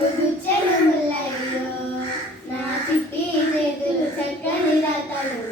గుచ్చెడు ముల్లయ్యో నా చిట్టి చేతులు చక్కని రాతలు.